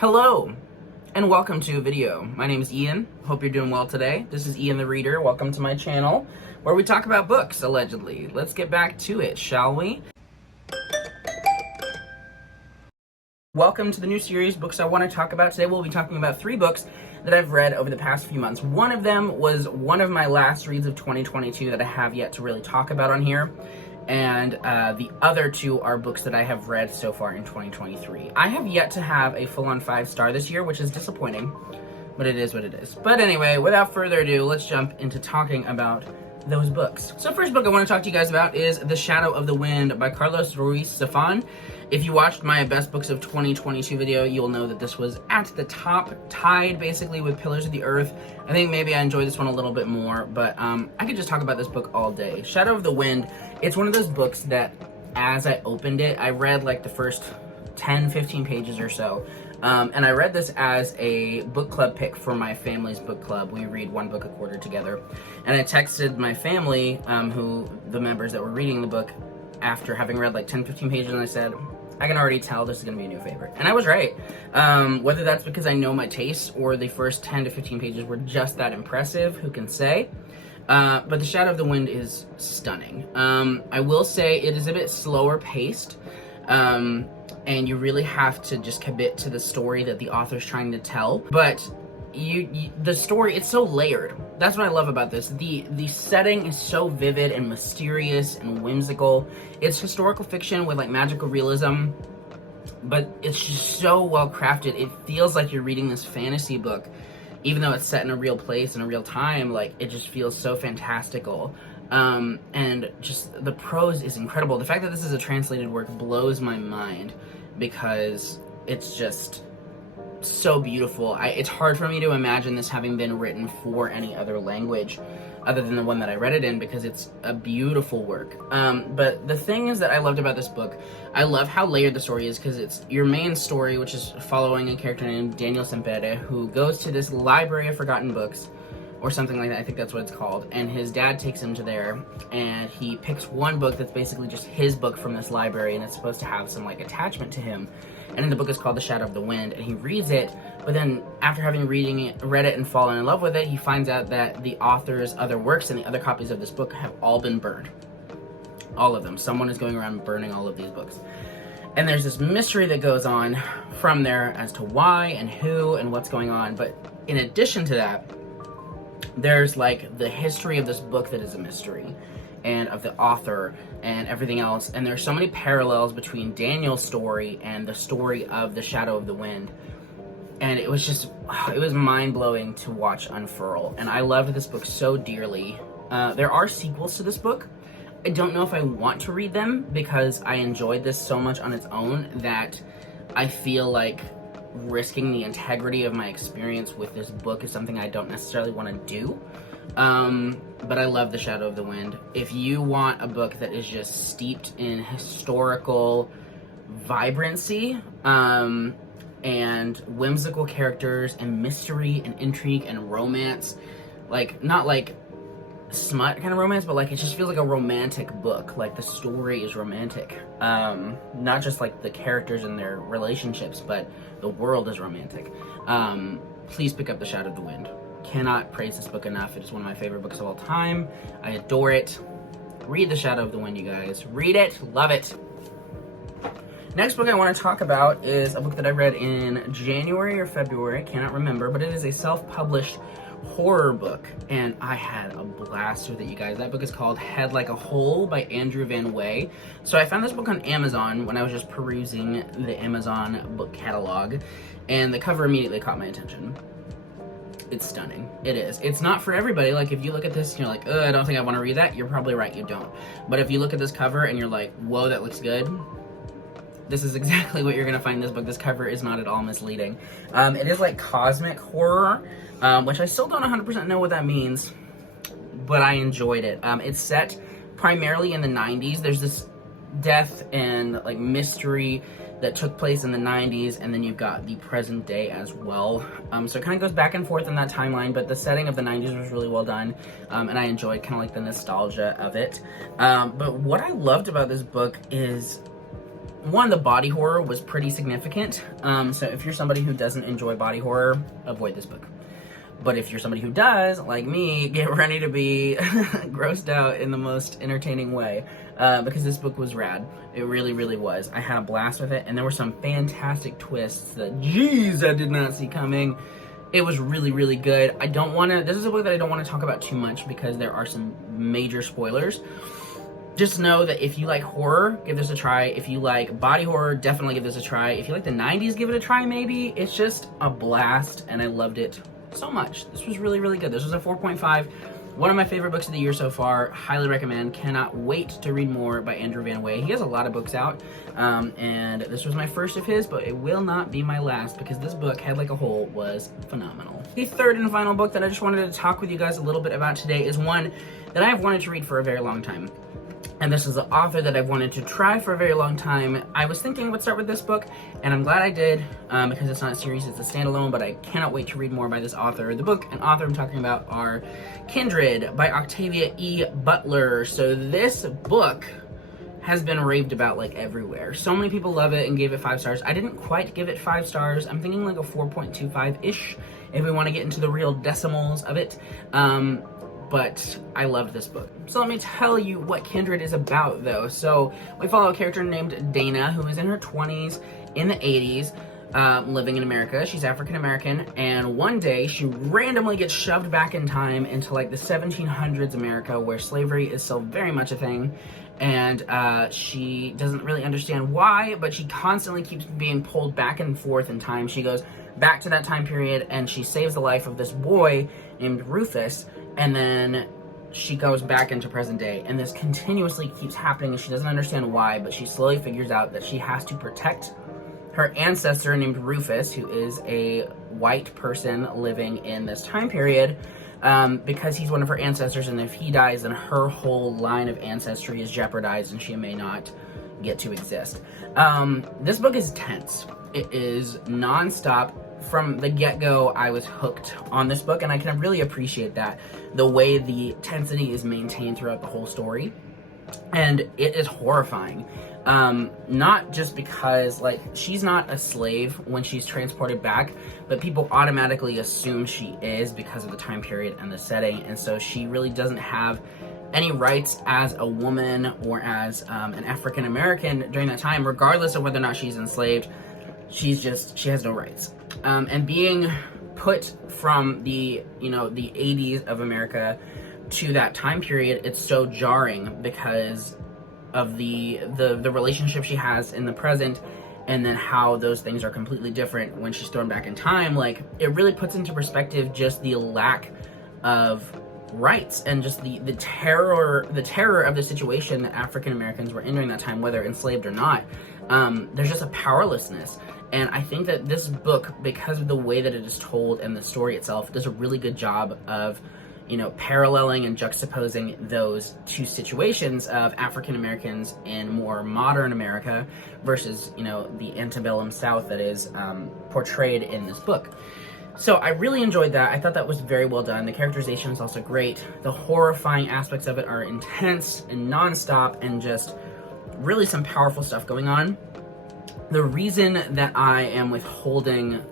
Hello, and welcome to a video. My name is Ian. Hope you're doing well today. This is Ian the Reader. Welcome to my channel, where we talk about books, allegedly. Let's get back to it, shall we? Welcome to the new series, Books I Want to Talk About. Today we'll be talking about 3 books that I've read over the past few months. One of them was one of my last reads of 2022 that I have yet to really talk about on here. And the other 2 are books that I have read so far in 2023. I have yet to have a full-on 5-star this year, which is disappointing, but it is what it is. But anyway, without further ado, let's jump into talking about those books. So first book I want to talk to you guys about is The Shadow of the Wind by Carlos Ruiz Zafón. If you watched my Best Books of 2022 video, you'll know that this was at the top, tied basically with Pillars of the Earth. I think maybe I enjoyed this one a little bit more, but I could just talk about this book all day. Shadow of the Wind, it's one of those books that as I opened it, I read like the first 10-15 pages or so. And I read this as a book club pick for my family's book club. We read 1 book a quarter together. And I texted my family, the members that were reading the book, after having read like 10-15 pages, and I said, I can already tell this is going to be a new favorite. And I was right. Whether that's because I know my tastes or the first 10 to 15 pages were just that impressive, who can say? But The Shadow of the Wind is stunning. I will say it is a bit slower paced. And you really have to just commit to the story that the author's trying to tell. But the story, it's so layered. That's what I love about this. The setting is so vivid and mysterious and whimsical. It's historical fiction with like magical realism, but it's just so well crafted. It feels like you're reading this fantasy book, even though it's set in a real place and a real time. Like, it just feels so fantastical. And just the prose is incredible. The fact that this is a translated work blows my mind, because it's just so beautiful. It's hard for me to imagine this having been written for any other language other than the one that I read it in, because it's a beautiful work. But the thing is that I loved about this book, I love how layered the story is, because it's your main story, which is following a character named Daniel Sempere, who goes to this library of forgotten books, or something like that. I think that's what it's called. And his dad takes him to there, and he picks one book that's basically just his book from this library, and it's supposed to have some like attachment to him. And then the book is called The Shadow of the Wind, and he reads it, but then after having read it and fallen in love with it, he finds out that the author's other works and the other copies of this book have all been burned. All of them. Someone is going around burning all of these books. And there's this mystery that goes on from there as to why and who and what's going on. But in addition to that, there's like the history of this book that is a mystery, and of the author and everything else. And there's so many parallels between Daniel's story and the story of The Shadow of the Wind. And it was just, it was mind-blowing to watch unfurl. And I loved this book so dearly. There are sequels to this book. I don't know if I want to read them, because I enjoyed this so much on its own that I feel like risking the integrity of my experience with this book is something I don't necessarily want to do. But I love The Shadow of the Wind. If you want a book that is just steeped in historical vibrancy, and whimsical characters, and mystery, and intrigue, and romance, like, not like smut kind of romance, but like, it just feels like a romantic book. Like, the story is romantic. Not just like the characters and their relationships, but the world is romantic. Please pick up The Shadow of the Wind. Cannot praise this book enough. It is one of my favorite books of all time. I adore it. Read The Shadow of the Wind, you guys. Read it. Love it. Next book I want to talk about is a book that I read in January or February. I cannot remember, but it is a self-published horror book, and I had a blast with it, you guys. That book is called Head Like a Hole by Andrew Van Wey. So I found this book on Amazon when I was just perusing the Amazon book catalog, and the cover immediately caught my attention. It's stunning. It is. It's not for everybody. Like, if you look at this and you're like, I don't think I want to read that, you're probably right, you don't. But if you look at this cover and you're like, whoa, that looks good, this is exactly what you're going to find in this book. This cover is not at all misleading. It is like cosmic horror, which I still don't 100% know what that means, but I enjoyed it. It's set primarily in the 90s. There's this death and like mystery that took place in the 90s, and then you've got the present day as well. So it kind of goes back and forth in that timeline, but the setting of the 90s was really well done, and I enjoyed kind of like the nostalgia of it. But what I loved about this book is one, the body horror was pretty significant. So if you're somebody who doesn't enjoy body horror, avoid this book. But if you're somebody who does, like me, get ready to be grossed out in the most entertaining way, because this book was rad. It really, really was. I had a blast with it, and there were some fantastic twists that, geez, I did not see coming. It was really, really good. This is a book that I don't want to talk about too much because there are some major spoilers. Just know that if you like horror, give this a try. If you like body horror, definitely give this a try. If you like the 90s, give it a try maybe. It's just a blast, and I loved it so much. This was really, really good. This was a 4.5. One of my favorite books of the year so far. Highly recommend. Cannot wait to read more by Andrew Van Wey. He has a lot of books out, and this was my first of his, but it will not be my last because this book, Head Like a Hole, was phenomenal. The third and final book that I just wanted to talk with you guys a little bit about today is one that I have wanted to read for a very long time. And this is an author that I've wanted to try for a very long time. I was thinking I would start with this book, and I'm glad I did, because it's not a series, it's a standalone, but I cannot wait to read more by this author. The book and author I'm talking about are Kindred by Octavia E. Butler. So this book has been raved about like everywhere. So many people love it and gave it 5 stars. I didn't quite give it 5 stars. I'm thinking like a 4.25-ish if we want to get into the real decimals of it. But I loved this book. So let me tell you what Kindred is about, though. So we follow a character named Dana, who is in her 20s, in the 80s, living in America. She's African American, and one day she randomly gets shoved back in time into like the 1700s America, where slavery is still very much a thing. And she doesn't really understand why, but she constantly keeps being pulled back and forth in time. She goes back to that time period, and she saves the life of this boy named Rufus, and then she goes back into present day, and this continuously keeps happening, and she doesn't understand why, but she slowly figures out that she has to protect her ancestor named Rufus, who is a white person living in this time period, because he's one of her ancestors, and if he dies, then her whole line of ancestry is jeopardized, and she may not get to exist. This book is tense. It is non-stop. From the get-go, I was hooked on this book, and I can really appreciate that, the way the tensity is maintained throughout the whole story. And it is horrifying. Not just because, like, she's not a slave when she's transported back, but people automatically assume she is because of the time period and the setting, and so she really doesn't have any rights as a woman or as an African American during that time, regardless of whether or not she's enslaved. She has no rights. And being put from the 80s of America to that time period, it's so jarring because of the relationship she has in the present, and then how those things are completely different when she's thrown back in time. Like, it really puts into perspective just the lack of rights and just the terror of the situation that African Americans were in during that time, whether enslaved or not. There's just a powerlessness. And I think that this book, because of the way that it is told and the story itself, does a really good job of, paralleling and juxtaposing those two situations of African Americans in more modern America versus, the antebellum South that is portrayed in this book. So I really enjoyed that. I thought that was very well done. The characterization is also great. The horrifying aspects of it are intense and nonstop, and just really some powerful stuff going on. The reason that I am withholding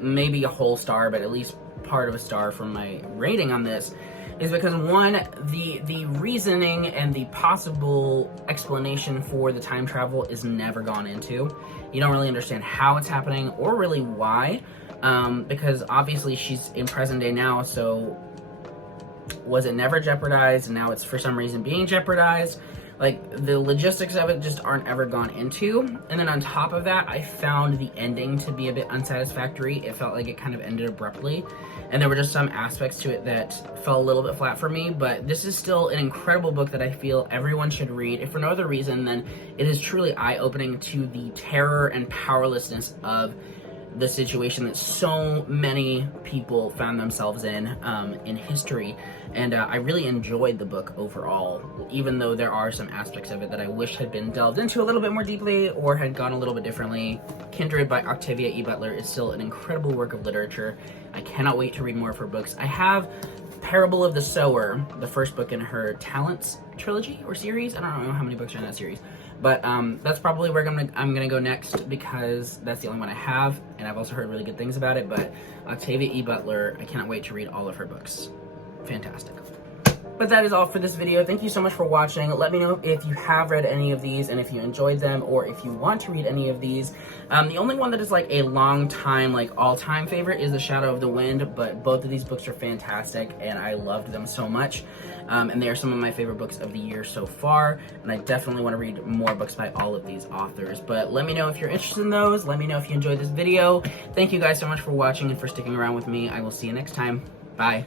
maybe a whole star, but at least part of a star from my rating on this, is because, one, the reasoning and the possible explanation for the time travel is never gone into. You don't really understand how it's happening or really why, because obviously she's in present day now, so was it never jeopardized and now it's for some reason being jeopardized? Like, the logistics of it just aren't ever gone into. And then on top of that, I found the ending to be a bit unsatisfactory. It felt like it kind of ended abruptly, and there were just some aspects to it that fell a little bit flat for me. But this is still an incredible book that I feel everyone should read. If for no other reason, then it is truly eye-opening to the terror and powerlessness of the situation that so many people found themselves in history. And I really enjoyed the book overall, even though there are some aspects of it that I wish had been delved into a little bit more deeply or had gone a little bit differently. Kindred by Octavia E. Butler is still an incredible work of literature. I cannot wait to read more of her books. I have Parable of the Sower, the first book in her Talents trilogy or series. I don't know how many books are in that series. But that's probably where I'm gonna go next, because that's the only one I have, and I've also heard really good things about it. But Octavia E. Butler, I cannot wait to read all of her books. Fantastic. But that is all for this video. Thank you so much for watching. Let me know if you have read any of these and if you enjoyed them, or if you want to read any of these. The only one that is like a long time, like all-time favorite is The Shadow of the Wind, but both of these books are fantastic and I loved them so much. And they are some of my favorite books of the year so far, and I definitely want to read more books by all of these authors. But let me know if you're interested in those. Let me know if you enjoyed this video. Thank you guys so much for watching and for sticking around with me. I will see you next time. Bye.